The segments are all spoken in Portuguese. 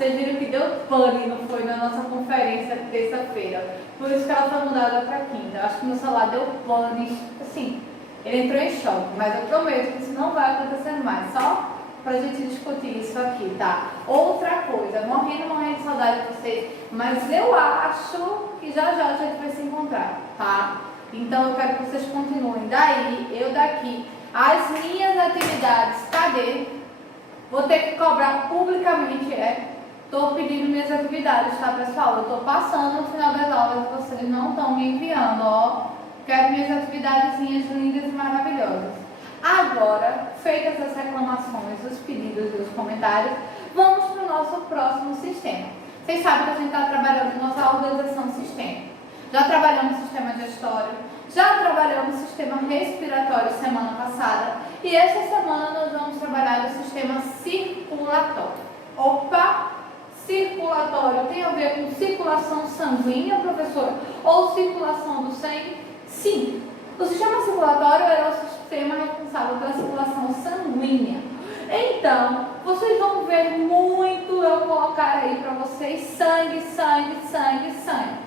Vocês viram que deu pane, não foi, na nossa conferência terça-feira. Por isso que ela foi mudada para quinta. Eu acho que meu celular deu pane, assim, ele entrou em choque. Mas eu prometo que isso não vai acontecer mais. Só pra gente discutir isso aqui, tá? Outra coisa, morrendo de saudade de vocês. Mas eu acho que já a gente vai se encontrar, tá? Então eu quero que vocês continuem. Daí, eu daqui, as minhas atividades, cadê? Vou ter que cobrar publicamente, Estou pedindo minhas atividades, tá, pessoal? Eu estou passando no final das aulas e vocês não estão me enviando, ó. Quero minhas atividadezinhas lindas e maravilhosas. Agora, feitas as reclamações, os pedidos e os comentários, vamos para o nosso próximo sistema. Vocês sabem que a gente está trabalhando em nossa organização sistema. Já trabalhamos no sistema gestório, já trabalhamos no sistema respiratório semana passada e esta semana nós vamos trabalhar no sistema circulatório. Opa! Circulatório tem a ver com circulação sanguínea, professora? Ou circulação do sangue? Sim. O sistema circulatório é o sistema responsável pela circulação sanguínea. Então, vocês vão ver muito eu colocar aí para vocês sangue, sangue, sangue, sangue.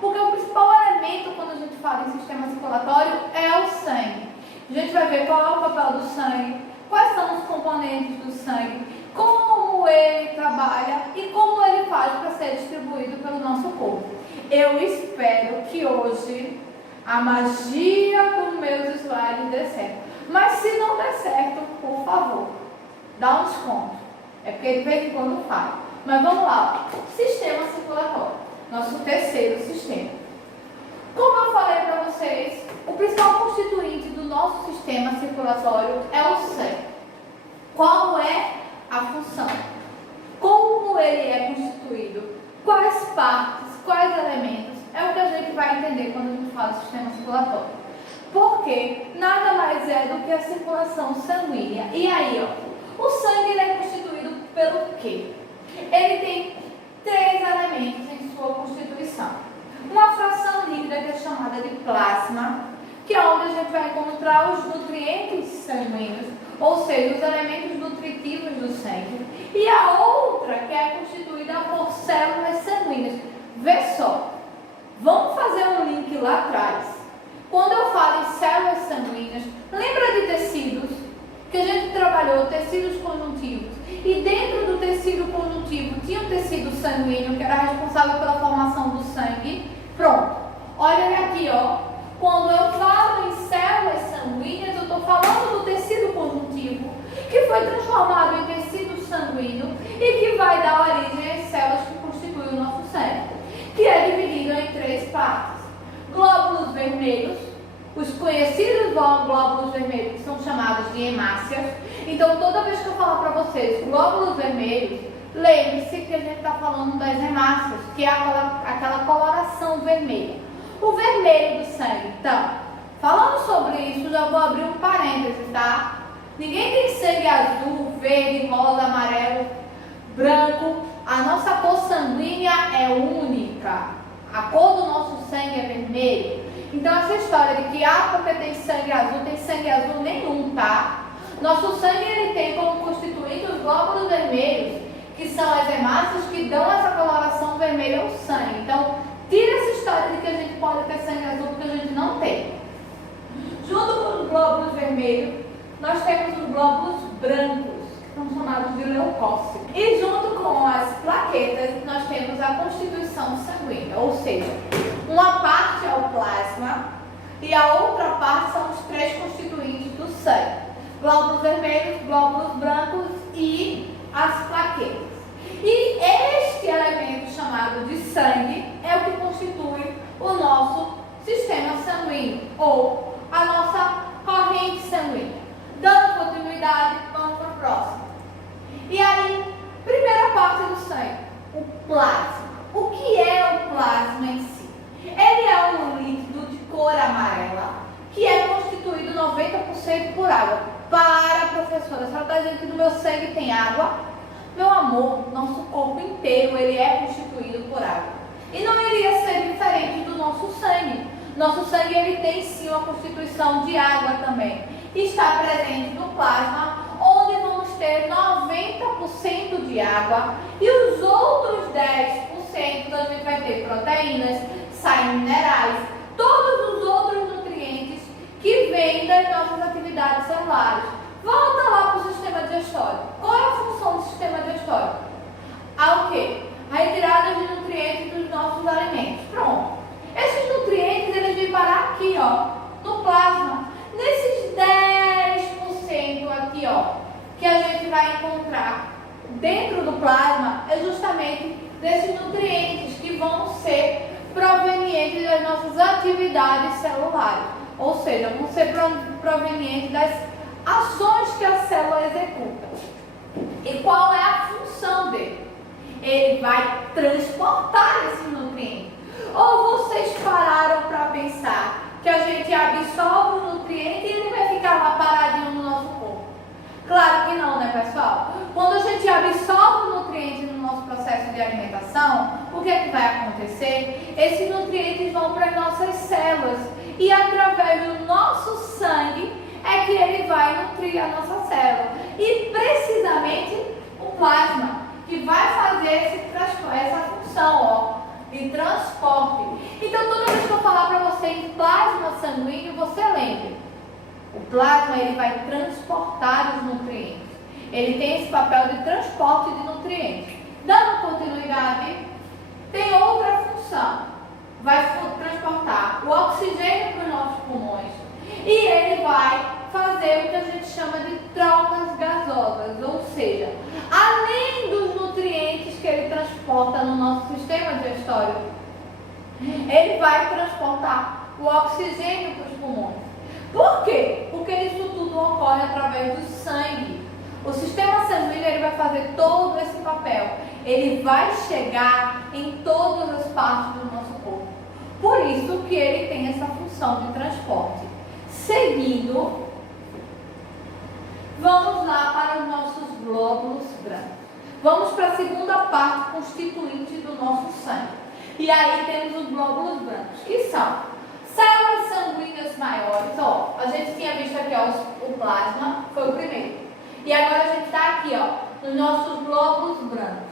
Porque o principal elemento quando a gente fala em sistema circulatório é o sangue. A gente vai ver qual é o papel do sangue, quais são os componentes do sangue, como ele trabalha e como ele faz para ser distribuído pelo nosso corpo. Eu espero que hoje a magia dos meus slides dê certo. Mas se não der certo, por favor, dá um desconto. É porque de vez em quando faz. Mas vamos lá. Sistema circulatório. Nosso terceiro sistema. Como eu falei para vocês, o principal constituinte do nosso sistema circulatório é o sangue. Qual é a função? Como ele é constituído? Quais partes, quais elementos? É o que a gente vai entender quando a gente fala de sistema circulatório. Porque nada mais é do que a circulação sanguínea. E aí, ó, o sangue ele é constituído pelo quê? Ele tem 3 elementos em sua constituição. Uma fração líquida que é chamada de plasma, que é onde a gente vai encontrar os nutrientes sanguíneos, ou seja, os elementos nutritivos do sangue. E a outra que é constituída por células sanguíneas. Vê só, vamos fazer um link lá atrás. Quando eu falo em células sanguíneas, lembra de tecidos? Que a gente trabalhou tecidos conjuntivos. E dentro do tecido conjuntivo tinha um tecido sanguíneo que era responsável pela formação do sangue. Pronto. Olha aqui, ó. Quando eu falo em células sanguíneas, eu estou falando do tecido conjuntivo, que foi transformado em tecido sanguíneo e que vai dar origem às células que constituem o nosso sangue, que é dividido em 3 partes. Glóbulos vermelhos, os conhecidos glóbulos vermelhos, que são chamados de hemácias. Então, toda vez que eu falar para vocês glóbulos vermelhos, lembre-se que a gente está falando das hemácias, que é aquela coloração vermelha. O vermelho do sangue. Então, falando sobre isso, já vou abrir um parêntese, tá? Ninguém tem sangue azul, verde, rosa, amarelo, branco. A nossa cor sanguínea é única. A cor do nosso sangue é vermelho. Então, essa história de que, porque tem sangue azul nenhum, tá? Nosso sangue, ele tem como constituinte os glóbulos vermelhos, que são as hemácias que dão essa coloração vermelha ao sangue. Então, tira essa história de que a gente pode ter sangue azul, porque a gente não tem. Junto com os glóbulos vermelhos, nós temos os glóbulos brancos, que são chamados de leucócitos. E junto com as plaquetas, nós temos a constituição sanguínea, ou seja, uma parte é o plasma e a outra parte são os 3 constituintes do sangue. Glóbulos vermelhos, glóbulos brancos e as plaquetas. E este elemento chamado de sangue é o que constitui o nosso sistema sanguíneo, ou a nossa corrente sanguínea. Dando continuidade, vamos para o próximo. E aí, primeira parte do sangue, o plasma. O que é o plasma em si? Ele é um líquido de cor amarela, que é constituído 90% por água. Para, professora, a senhora está dizendo que no meu sangue tem água? Meu amor, nosso corpo inteiro ele é constituído por água. E não iria ser diferente do nosso sangue. Nosso sangue ele tem sim uma constituição de água também. Está presente no plasma, onde vamos ter 90% de de água e os outros 10% a gente vai ter proteínas, sais minerais, todos os outros nutrientes que vêm das nossas atividades celulares. Volta lá para o sistema digestório. Qual é a função do sistema digestório? O quê? A retirada de nutrientes dos nossos alimentos. Pronto. Esses nutrientes, eles vêm parar aqui, ó, no plasma. Nesses 10% aqui, ó, que a gente vai encontrar dentro do plasma, é justamente desses nutrientes que vão ser provenientes das nossas atividades celulares. Ou seja, vão ser provenientes das ações que a célula executa. E qual é a função dele? Ele vai transportar esses nutrientes. Ou vocês pararam para pensar que a gente absorve o nutriente e ele vai ficar lá paradinho no nosso corpo? Claro que não, né, pessoal? Quando a gente absorve o nutriente no nosso processo de alimentação, o que é que vai acontecer? Esses nutrientes vão para as nossas células e através do nosso sangue é que ele vai nutrir a nossa célula. E precisamente o plasma, que vai fazer essa função, ó, de transporte. Então, toda vez que eu falar para você em plasma sanguíneo, você lembre. O plasma, ele vai transportar os nutrientes. Ele tem esse papel de transporte de nutrientes. Dando continuidade, tem outra função. Vai transportar o oxigênio para os nossos pulmões. E ele vai fazer o que a gente chama de trocas gasosas. Ou seja, além dos nutrientes que ele transporta no nosso sistema digestório, ele vai transportar o oxigênio para os pulmões. Por quê? Porque isso tudo ocorre através do sangue. O sistema sanguíneo, ele vai fazer todo esse papel. Ele vai chegar em todas as partes do nosso corpo. Por isso que ele tem essa função de transporte. Seguindo, vamos lá para os nossos glóbulos brancos. Vamos para a segunda parte constituinte do nosso sangue. E aí temos os glóbulos brancos, que são células sanguíneas maiores. Ó, a gente tinha visto aqui, ó, o plasma, foi o primeiro. E agora a gente está aqui, ó, nos nossos glóbulos brancos,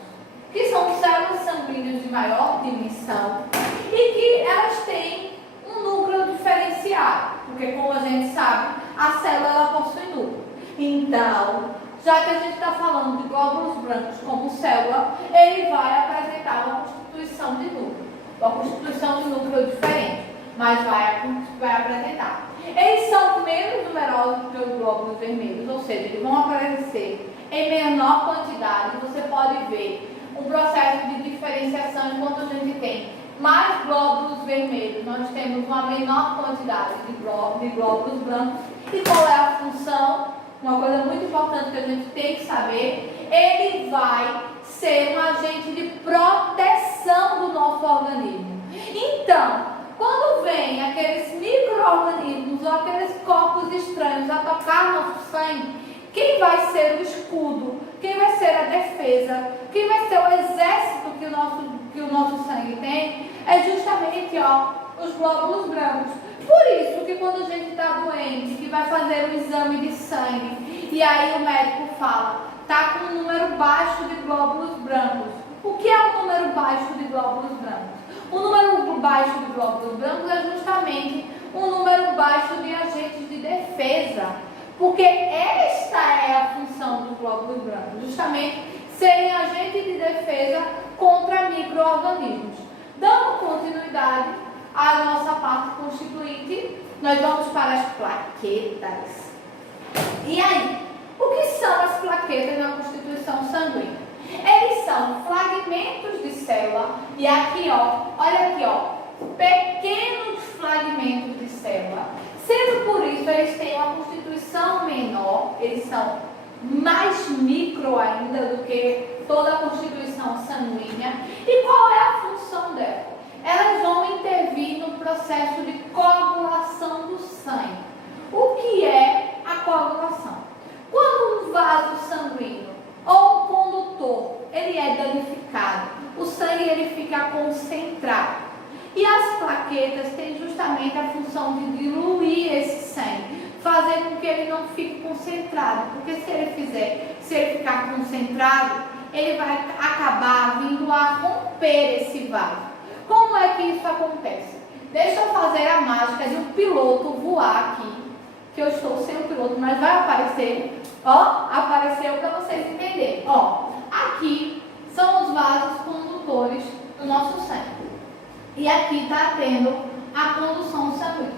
que são células sanguíneas de maior dimensão e que elas têm um núcleo diferenciado, porque como a gente sabe, a célula ela possui núcleo. Então, já que a gente está falando de glóbulos brancos como célula, ele vai apresentar uma constituição de núcleo, uma constituição de núcleo diferente, mas vai apresentar. Eles são menos numerosos que os glóbulos vermelhos, ou seja, eles vão aparecer em menor quantidade. Você pode ver um processo de diferenciação enquanto a gente tem mais glóbulos vermelhos, nós temos uma menor quantidade de glóbulos brancos. E qual é a função? Uma coisa muito importante que a gente tem que saber, ele vai ser um agente de proteção do nosso organismo. Então, quando vem aqueles micro-organismos ou aqueles corpos estranhos a tocar nosso sangue, quem vai ser o escudo, quem vai ser a defesa, quem vai ser o exército que o nosso sangue tem, é justamente, ó, os glóbulos brancos. Por isso que quando a gente está doente, que vai fazer um exame de sangue, e aí o médico fala, tá com um número baixo de glóbulos brancos. O que é um número baixo de glóbulos brancos? O número baixo de glóbulos brancos é justamente um número baixo de agentes de defesa, porque esta é a função dos glóbulos brancos, justamente serem agentes de defesa contra micro-organismos. Dando continuidade à nossa parte constituinte, nós vamos para as plaquetas. E aí, o que são as plaquetas na constituição sanguínea? Eles são fragmentos de célula, e aqui, ó, olha aqui, ó, pequenos fragmentos de célula. Sendo por isso, eles têm uma constituição menor, eles são mais micro ainda do que toda a constituição sanguínea. E qual é a função dela? Elas vão intervir no processo de coagulação do sangue. O que é a coagulação? Quando um vaso sanguíneo ou um condutor, ele é danificado, o sangue ele fica concentrado. E as plaquetas têm justamente a função de diluir esse sangue, fazer com que ele não fique concentrado, porque se ele ficar concentrado, ele vai acabar vindo a romper esse vaso. Como é que isso acontece? Deixa eu fazer a mágica de um piloto voar aqui, que eu estou sem o piloto, mas vai aparecer, ó, apareceu para vocês entenderem. Ó, aqui são os vasos condutores do nosso sangue. E aqui está tendo a condução sanguínea.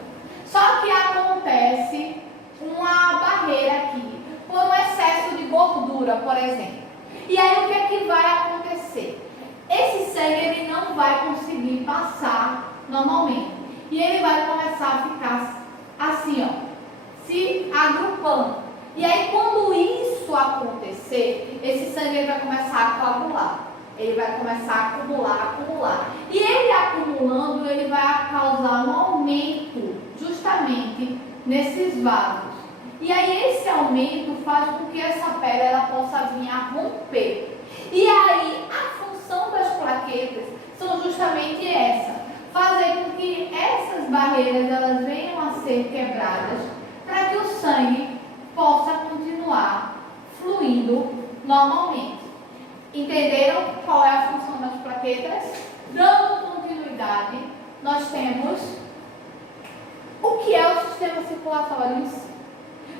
Só que acontece uma barreira aqui, por um excesso de gordura, por exemplo. E aí o que é que vai acontecer? Esse sangue ele não vai conseguir passar normalmente. E ele vai começar a ficar assim, ó, se agrupando. E aí quando isso acontecer, esse sangue ele vai começar a coagular. Ele vai começar a acumular. E ele acumulando, ele vai causar um aumento justamente nesses vasos. E aí esse aumento faz com que essa pele ela possa vir a romper. E aí a função das plaquetas são justamente essa, fazer com que essas barreiras elas venham a ser quebradas para que o sangue possa continuar fluindo normalmente. Entenderam qual é a função das plaquetas? Dando continuidade, nós temos o que é o sistema circulatório em si.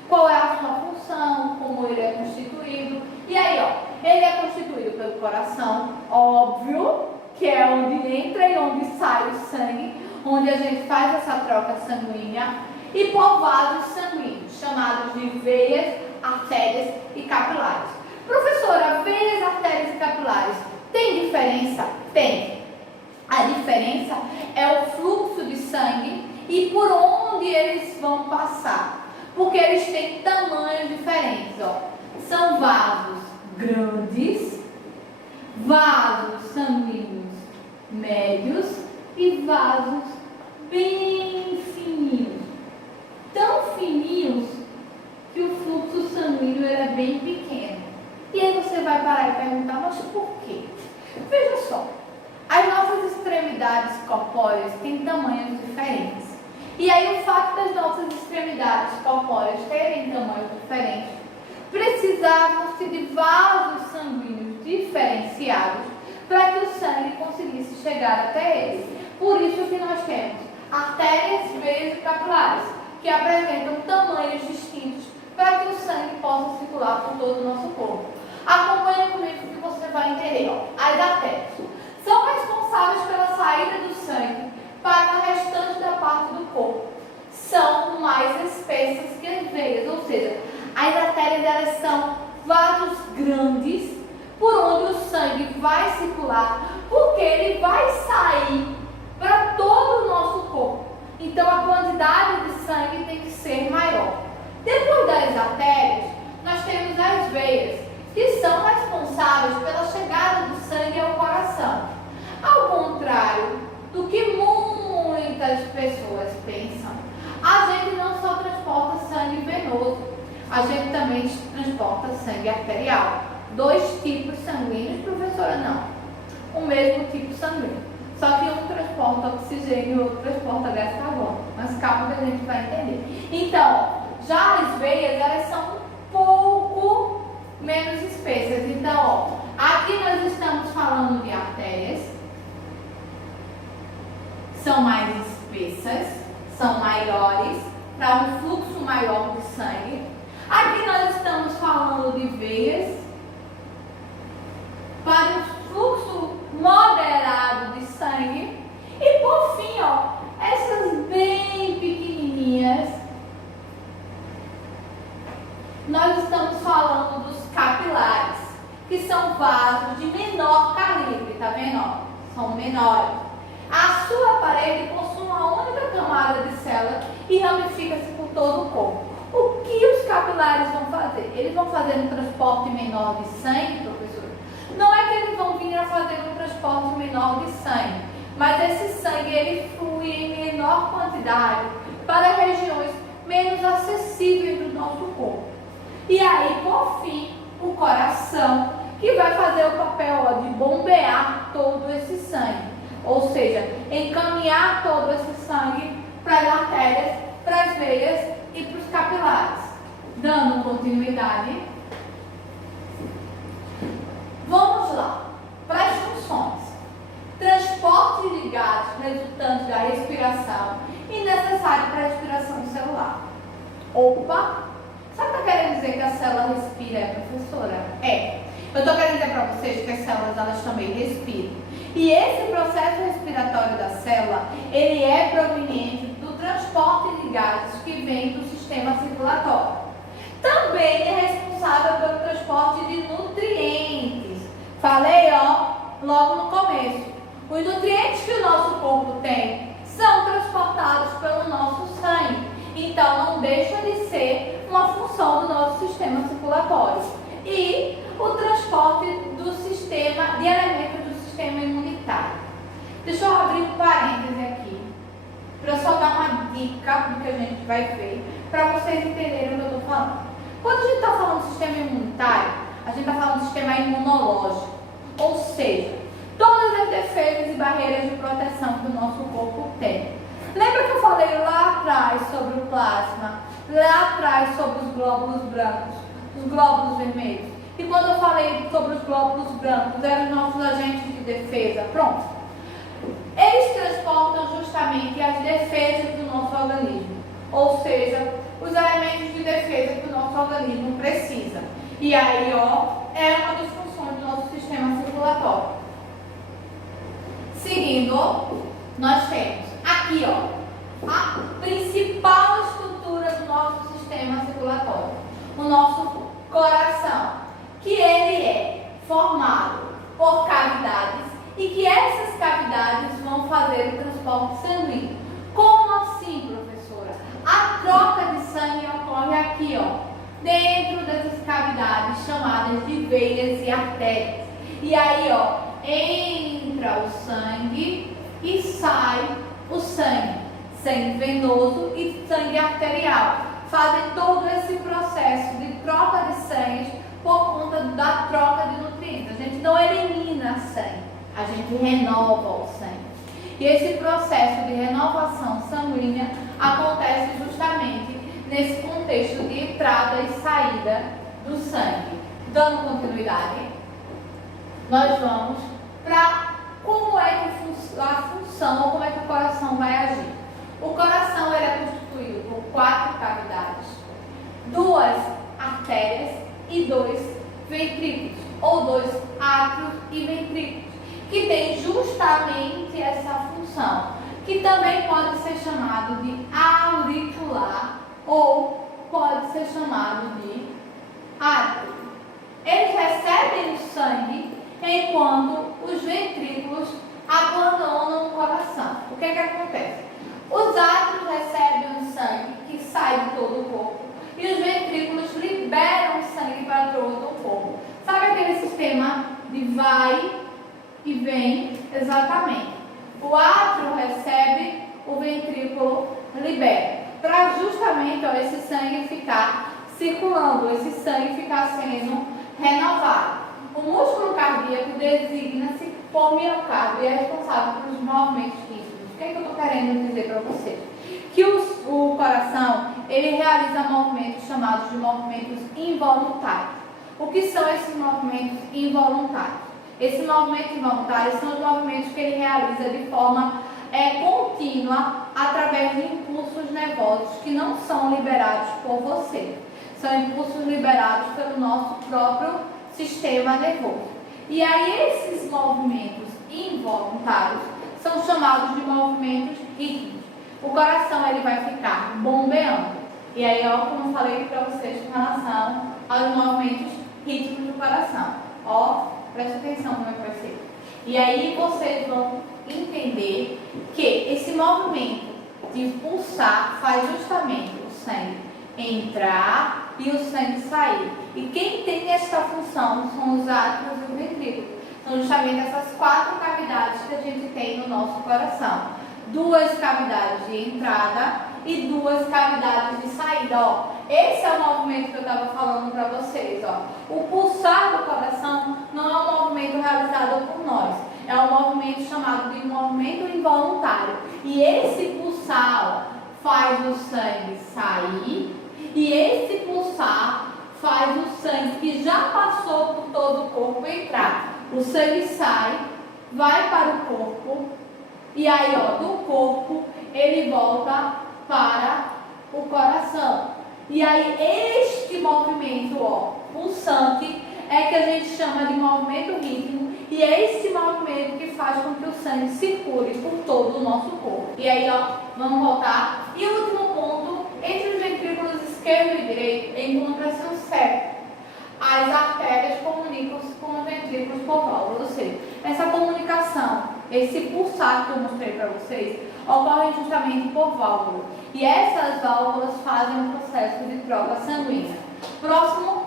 Qual é a sua função, como ele é constituído. E aí, ó, ele é constituído pelo coração, óbvio, que é onde entra e onde sai o sangue, onde a gente faz essa troca sanguínea, e por vasos sanguíneos, chamados de veias, artérias e capilares. Professora, veias, artérias e capilares, tem diferença? Tem. A diferença é o fluxo de sangue e por onde eles vão passar. Porque eles têm tamanhos diferentes, ó. São vasos grandes, vasos sanguíneos médios e vasos bem fininhos. Tão fininhos que o fluxo sanguíneo é bem pequeno. E aí você vai parar e perguntar, mas por quê? Veja só, as nossas extremidades corpóreas têm tamanhos diferentes. E aí o fato das nossas extremidades corpóreas terem tamanhos diferentes, precisavam-se de vasos sanguíneos diferenciados para que o sangue conseguisse chegar até eles. Por isso que nós temos artérias, veias e capilares, que apresentam tamanhos distintos para que o sangue possa circular por todo o nosso corpo. Acompanhe comigo que você vai entender. Ó. As artérias são responsáveis pela saída do sangue para o restante da parte do corpo. São mais espessas que as veias, ou seja, as artérias elas são vasos grandes por onde o sangue vai circular, porque ele vai sair para todo o nosso corpo. Então a quantidade de sangue tem que ser maior. Depois das artérias, nós temos as veias, que são responsáveis pela chegada do sangue ao coração. Ao contrário do que muitas pessoas pensam, a gente não só transporta sangue venoso, a gente também transporta sangue arterial. Dois tipos sanguíneos, professora, não. O mesmo tipo sanguíneo. Só que um transporta oxigênio e o outro transporta gás carbônico. Mas calma que a gente vai entender. Então, já as veias, elas são um pouco menos espessas. Então, ó, aqui nós estamos falando de artérias. São mais espessas, são maiores, para um fluxo maior de sangue. Aqui nós estamos falando de veias, para um fluxo moderado de sangue. E por fim, ó, essas bem pequenininhas, nós estamos falando dos capilares, que são vasos de menor calibre, tá vendo? Ó? São menores. A sua parede possui uma única camada de célula e ramifica-se por todo o corpo. O que os capilares vão fazer? Eles vão fazer um transporte menor de sangue, professor? Não é que eles vão vir a fazer um transporte menor de sangue, mas esse sangue ele flui em menor quantidade para regiões menos acessíveis do nosso corpo. E aí, por fim, o coração, que vai fazer o papel ó, de bombear todo esse sangue. Ou seja, encaminhar todo esse sangue para as artérias, para as veias e para os capilares. Dando continuidade, vamos respira, professora? É. Eu estou querendo dizer para vocês que as células, elas também respiram. E esse processo respiratório da célula, ele é proveniente do transporte de gases que vem do sistema circulatório. Também é responsável pelo transporte de nutrientes. Falei, logo no começo. Os nutrientes que o nosso corpo tem são transportados pelo nosso sangue. Então, não deixa de ser uma função do nosso sistema circulatório. E o transporte do sistema, de elementos do sistema imunitário. Deixa eu abrir um parêntese aqui, para só dar uma dica do que a gente vai ver, para vocês entenderem o que eu estou falando. Quando a gente está falando do sistema imunitário, a gente está falando do sistema imunológico, ou seja, todas as defesas e barreiras de proteção que o nosso corpo tem. Lembra que eu falei lá atrás sobre o plasma, lá atrás sobre os glóbulos brancos, os glóbulos vermelhos? E quando eu falei sobre os glóbulos brancos, eram os nossos agentes de defesa. Pronto. Eles transportam justamente as defesas do nosso organismo, ou seja, os elementos de defesa que o nosso organismo precisa. E aí, é uma das funções do nosso sistema circulatório. Seguindo, nós temos aqui, a principal estrutura do nosso sistema circulatório, o nosso coração, que ele é formado por cavidades e que essas cavidades vão fazer o transporte sanguíneo. Como assim, professora? A troca de sangue ocorre aqui, dentro dessas cavidades chamadas de veias e artérias. E aí, entra o sangue e sai o sangue venoso e sangue arterial. Fazem todo esse processo de troca de sangue por conta da troca de nutrientes. A gente não elimina sangue, a gente renova o sangue. E esse processo de renovação sanguínea acontece justamente nesse contexto de entrada e saída do sangue. Dando continuidade, nós vamos para como é que a função, ou como é que o coração vai agir. O coração ele é constituído por 4 cavidades, 2 artérias e 2 ventrículos, ou 2 átrios e ventrículos, que tem justamente essa função, que também pode ser chamado de auricular ou pode ser chamado de átrio. Eles recebem o sangue enquanto os ventrículos abandonam o coração. O que acontece? Os átrios recebem o sangue que sai de todo o corpo e os ventrículos liberam o sangue para todo o corpo. Sabe aquele sistema de vai e vem? Exatamente. O átrio recebe, o ventrículo libera, para justamente esse sangue ficar circulando, esse sangue ficar sendo renovado. O músculo cardíaco designa-se por miocárdio e é responsável pelos movimentos rítmicos. O que eu estou querendo dizer para vocês? Que o coração, ele realiza movimentos chamados de movimentos involuntários. O que são esses movimentos involuntários? Esses movimentos involuntários são os movimentos que ele realiza de forma contínua através de impulsos nervosos que não são liberados por você. São impulsos liberados pelo nosso próprio sistema nervoso. E aí esses movimentos involuntários são chamados de movimentos rítmicos. O coração ele vai ficar bombeando. E aí, como eu falei para vocês com relação aos movimentos rítmicos do coração. Presta atenção como é que vai ser. E aí vocês vão entender que esse movimento de pulsar faz justamente o sangue entrar e o sangue sair. E quem tem essa função são os átrios e os ventrículos. São justamente essas 4 cavidades que a gente tem no nosso coração. 2 cavidades de entrada e 2 cavidades de saída. Esse é o movimento que eu estava falando para vocês. O pulsar do coração não é um movimento realizado por nós. É um movimento chamado de movimento involuntário. E esse pulsar faz o sangue sair. E esse pulsar faz o sangue que já passou por todo o corpo entrar. O sangue sai, vai para o corpo. E aí, do corpo, ele volta para o coração. E aí, este movimento, pulsante é que a gente chama de movimento rítmico, e é esse movimento que faz com que o sangue circule por todo o nosso corpo. E aí, ó, vamos voltar. E o último ponto, entre os ventrículos esquerdo e direito, encontra-se o septo. As artérias comunicam com os ventrículos por válvulas, ou seja, essa comunicação, esse pulsar que eu mostrei para vocês, ocorre justamente por válvulas. E essas válvulas fazem um processo de troca sanguínea. Próximo,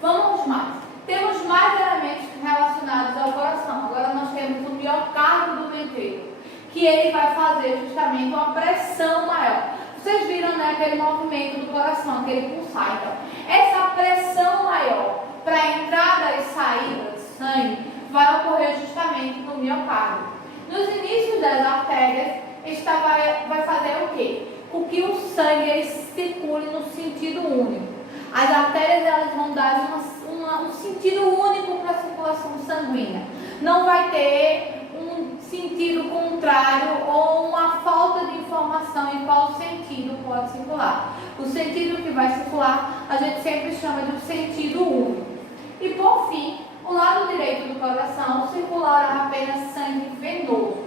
vamos mais. Temos mais elementos relacionados ao coração. Agora nós temos o miocárdio do ventrículo, que ele vai fazer justamente uma pressão maior. Vocês viram, né, aquele movimento do coração, aquele pulsar. Então, essa pressão maior para a entrada e saída do sangue vai ocorrer justamente no miocárdio. Nos inícios das artérias, vai fazer o quê? Com que o sangue circule no sentido único. As artérias elas vão dar um sentido único para a circulação sanguínea. Não vai ter um sentido contrário ou uma falta de informação em qual sentido pode circular. O sentido que vai circular, a gente sempre chama de um sentido único. E por fim, o lado direito do coração circulará apenas sangue venoso.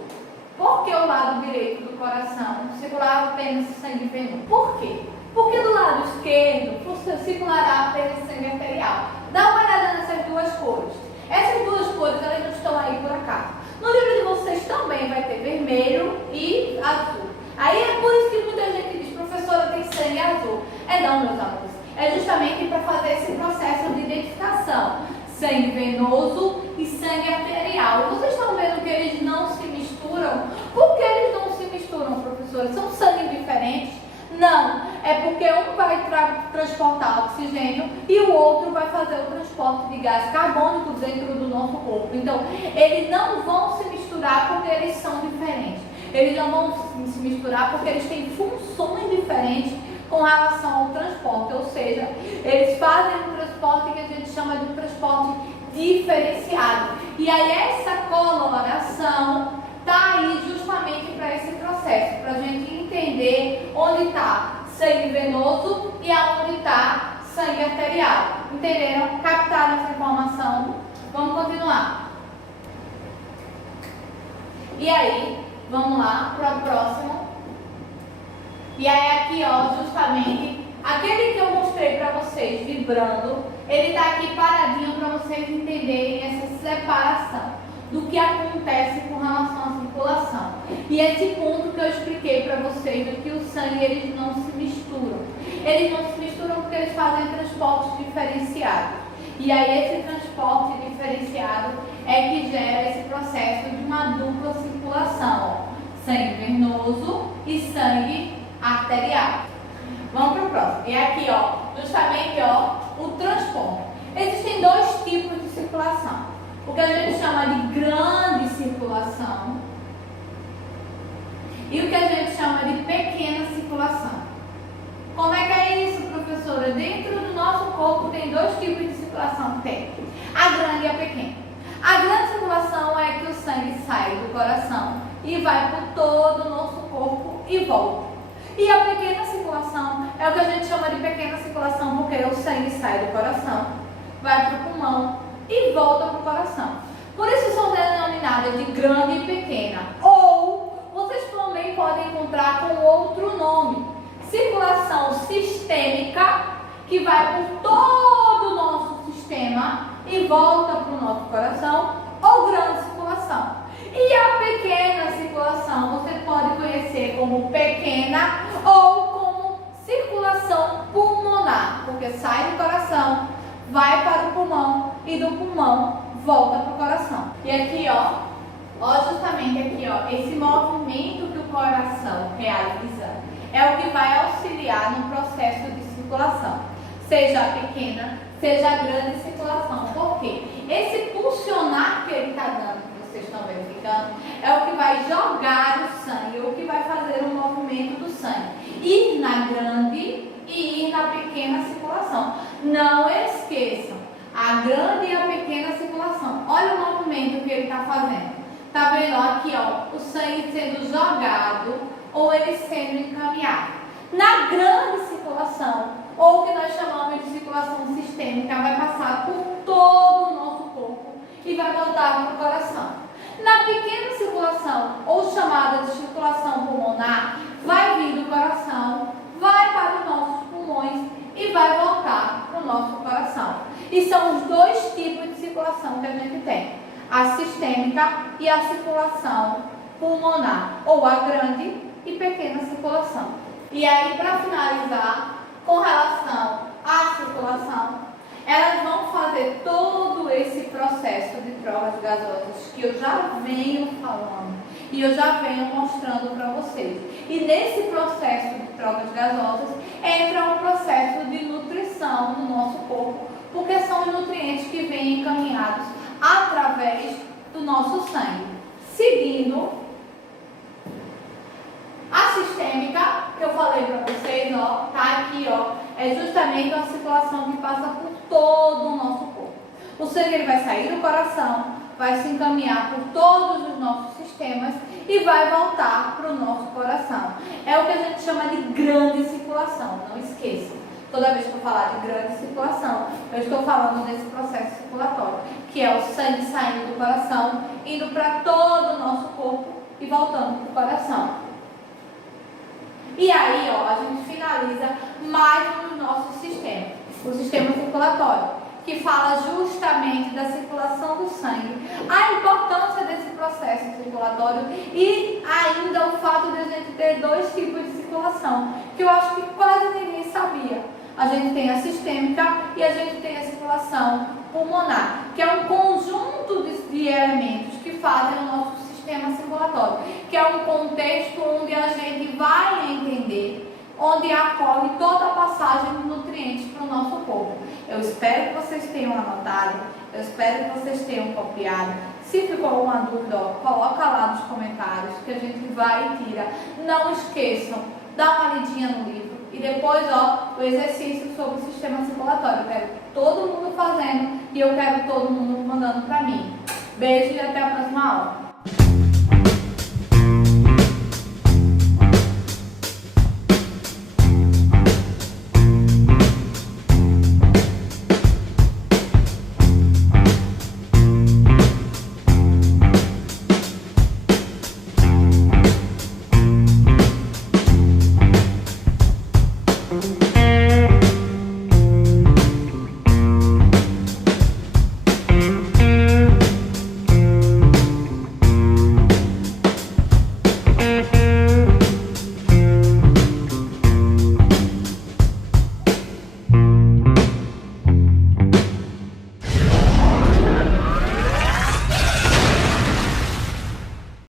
Por que o lado direito do coração circulará apenas sangue venoso? Por quê? Porque do lado esquerdo circulará apenas sangue arterial. Dá uma olhada nessas duas cores. Essas duas cores elas não estão aí por acaso. No livro de vocês também vai ter vermelho e azul. Aí é por isso que muita gente diz, professora, tem sangue azul. Não, meus amigos. É justamente para fazer esse processo de identificação. Sangue venoso e sangue arterial. Vocês estão vendo que eles não se misturam? Por que eles não se misturam, professora? São sangues diferentes? Não, é porque um vai transportar oxigênio e o outro vai fazer o transporte de gás carbônico dentro do nosso corpo. Então, eles não vão se misturar porque eles são diferentes. Eles não vão se misturar porque eles têm funções diferentes com relação ao transporte. Ou seja, eles fazem um transporte que a gente chama de transporte diferenciado. E aí essa coloração está aí justamente para esse processo, para a gente entender onde está sangue venoso e aonde está sangue arterial. Entenderam? Captaram essa informação? Vamos continuar. E aí, vamos lá para o próximo. E aí aqui, ó, justamente, aquele que eu mostrei para vocês vibrando, ele está aqui paradinho para vocês entenderem essa separação do que acontece com relação à circulação. E esse ponto que eu expliquei para vocês, do que o sangue, eles não se misturam. Eles não se misturam porque eles fazem transportes diferenciados. E aí esse transporte diferenciado é que gera esse processo de uma dupla circulação. Sangue venoso e sangue arterial. Vamos para o próximo. E aqui, ó, justamente, ó, o transporte. Existem dois tipos de circulação. O que a gente chama de grande circulação e o que a gente chama de pequena circulação. Como é que é isso, professora? Dentro do nosso corpo tem dois tipos de circulação. Tem a grande e a pequena. A grande circulação é que o sangue sai do coração e vai por todo o nosso corpo e volta. E a pequena circulação é o que a gente chama de pequena circulação porque o sangue sai do coração, vai para o pulmão e volta para o coração. Por isso são denominadas de grande e pequena. Ou vocês também podem encontrar com outro nome. Circulação sistêmica, que vai por todo o nosso sistema e volta para o nosso coração, ou grande circulação. E a pequena circulação você pode conhecer como pequena ou como circulação pulmonar, porque sai do coração, vai para o pulmão e do pulmão volta para o coração. E aqui, ó, justamente aqui, ó, esse movimento que o coração realiza é o que vai auxiliar no processo de circulação, seja a pequena, seja a grande circulação. Por quê? Esse pulsionar que ele está dando, que vocês estão verificando, é o que vai jogar o sangue, o que vai fazer o movimento do sangue, ir na grande e ir na pequena circulação. Não esqueçam, a grande e a pequena circulação. Olha o movimento que ele está fazendo. Está vendo aqui, ó, o sangue sendo jogado ou ele sendo encaminhado. Na grande circulação, ou que nós chamamos de circulação sistêmica, vai passar por todo o nosso corpo e vai voltar para o coração. Na pequena circulação, ou chamada de circulação pulmonar, vai vir do coração, vai para os nossos pulmões e vai voltar para o nosso coração. E são os dois tipos de circulação que a gente tem: a sistêmica e a circulação pulmonar, ou a grande e pequena circulação. E aí, para finalizar, com relação à circulação, elas vão fazer todo esse processo de trocas gasosas que eu já venho falando e eu já venho mostrando para vocês. E nesse processo de trocas gasosas entra um processo de nutrição no nosso corpo, porque são os nutrientes que vêm encaminhados através do nosso sangue. Seguindo a sistêmica, que eu falei para vocês, ó, tá aqui, ó, é justamente uma circulação que passa por todo o nosso corpo. O sangue ele vai sair do coração, vai se encaminhar por todos os nossos sistemas e vai voltar para o nosso coração. É o que a gente chama de grande circulação, não esqueça. Toda vez que eu falar de grande circulação, eu estou falando desse processo circulatório, que é o sangue saindo do coração, indo para todo o nosso corpo e voltando para o coração. E aí, ó, a gente finaliza mais um dos nossos sistemas, o sistema circulatório, que fala justamente da circulação do sangue, a importância desse processo circulatório e ainda o fato de a gente ter dois tipos de circulação, que eu acho que quase ninguém sabia. A gente tem a sistêmica e a gente tem a circulação pulmonar, que é um conjunto de elementos que fazem o nosso sistema circulatório, que é um contexto onde a gente vai entender, onde ocorre toda a passagem de nutrientes para o nosso corpo. Eu espero que vocês tenham anotado, eu espero que vocês tenham copiado. Se ficou alguma dúvida, ó, coloca lá nos comentários que a gente vai e tira. Não esqueçam, dá uma lidinha no livro e depois, ó, o exercício sobre o sistema circulatório. Eu quero todo mundo fazendo e eu quero todo mundo mandando para mim. Beijo e até a próxima aula.